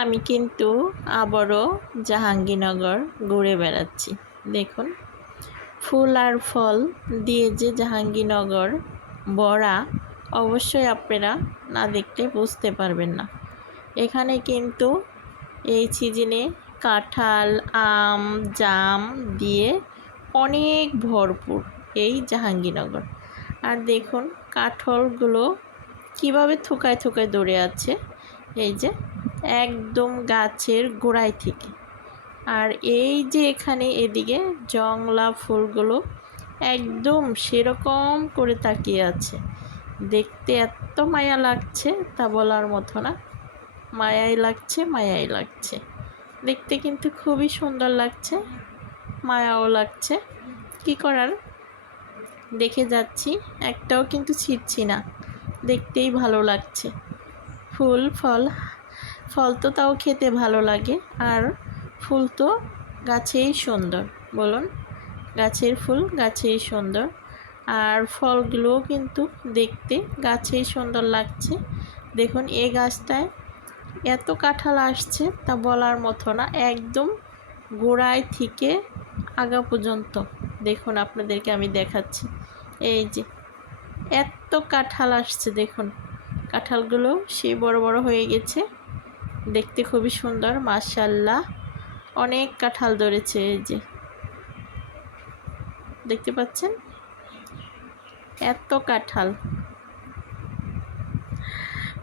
আমি কিন্তু আবারও জাহাঙ্গীরনগর ঘুরে বেড়াচ্ছি। দেখুন ফুল আর ফল দিয়ে যে জাহাঙ্গীরনগর ভরা, অবশ্যই আপনারা না দেখলে বুঝতে পারবেন না। এখানে কিন্তু এই সিজনে কাঁঠাল, আম, জাম দিয়ে অনেক ভরপুর এই জাহাঙ্গীরনগর। আর দেখুন কাঁঠালগুলো কিভাবে থোকায় থোকায় ধরে আছে, এই যে একদম গাছের গোড়ায় থেকে। আর এই যে এখানে এদিকে জংলা ফুলগুলো একদম সেরকম করে তাকিয়ে আছে। দেখতে এত মায়া লাগছে তা বলার মতো না। মায়াই লাগছে, মায়াই লাগছে। দেখতে কিন্তু খুবই সুন্দর লাগছে, মায়াও লাগছে। কি করার, দেখে যাচ্ছি, একটাও কিন্তু ছিঁড়ছি না। দেখতেই ভালো লাগছে। ফুল ফল তো তাও খেতে ভালো লাগে, আর ফুল তো গাছেই সুন্দর। বলুন, গাছের ফুল গাছেই সুন্দর, আর ফলগুলোও কিন্তু দেখতে গাছেই সুন্দর লাগছে। দেখুন এই গাছটায় এত কাঁঠাল আসছে তা বলার মতো না, একদম গোড়ায় থেকে আগা পর্যন্ত। দেখুন আপনাদেরকে আমি দেখাচ্ছি, এই যে এত কাঁঠাল আসছে। দেখুন কাঁঠালগুলো সেই বড় বড় হয়ে গেছে, দেখতে খুবই সুন্দর। মাশাআল্লাহ, অনেক কাঁঠাল ধরেছে। এই যে দেখতে পাচ্ছেন এত কাঁঠাল।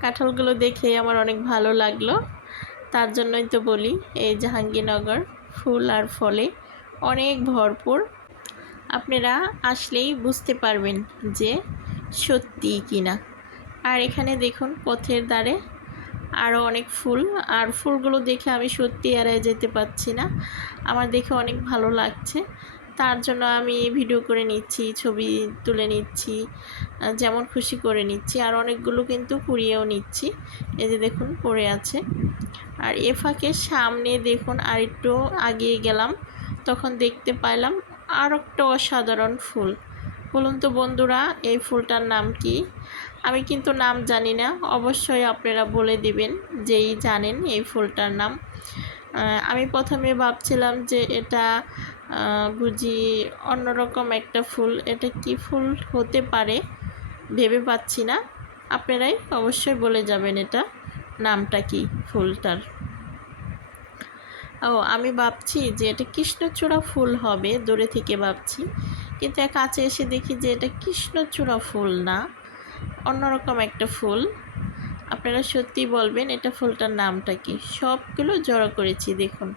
কাঁঠালগুলো দেখে আমার অনেক ভালো লাগলো। তার জন্যই তো বলি এই জাহাঙ্গীরনগর ফুল আর ফলে অনেক ভরপুর। আপনারা আসলেই বুঝতে পারবেন যে সত্যি কিনা। আর এখানে দেখুন পথের ধারে আরও অনেক ফুল, আর ফুলগুলো দেখে আমি সত্যি এড়ায় যেতে পারছি না। আমার দেখে অনেক ভালো লাগছে, তার জন্য আমি ভিডিও করে নিচ্ছি, ছবি তুলে নিচ্ছি, যেমন খুশি করে নিচ্ছি। আর অনেকগুলো কিন্তু কুড়িয়েও নিচ্ছি। এই যে দেখুন পড়ে আছে। আর এ ফাঁকে সামনে দেখুন আর একটু আগিয়ে গেলাম, তখন দেখতে পাইলাম আর একটা অসাধারণ ফুল। বলুন তো বন্ধুরা, এই ফুলটার নাম কি? আমি কিন্তু নাম জানি না, অবশ্যই আপনারা বলে দিবেন যেই জানেন এই ফুলটার নাম। আমি প্রথমে ভাবছিলাম যে এটা বুঝি অন্যরকম একটা ফুল। এটা কি ফুল হতে পারে ভেবে পাচ্ছি না, আপনারাই অবশ্যই বলে যাবেন এটা নামটা কি ফুলটার। ও, আমি ভাবছি যে এটা কৃষ্ণচূড়া ফুল হবে, দূরে থেকে ভাবছি, কিন্তু কাছে এসে দেখি যে এটা কৃষ্ণচূড়া ফুল না, অন্যরকম একটা ফুল। আপনারা সত্যি বলবেন এটা ফুলটার নামটা কি। সবগুলো জড়ো করেছি দেখুন।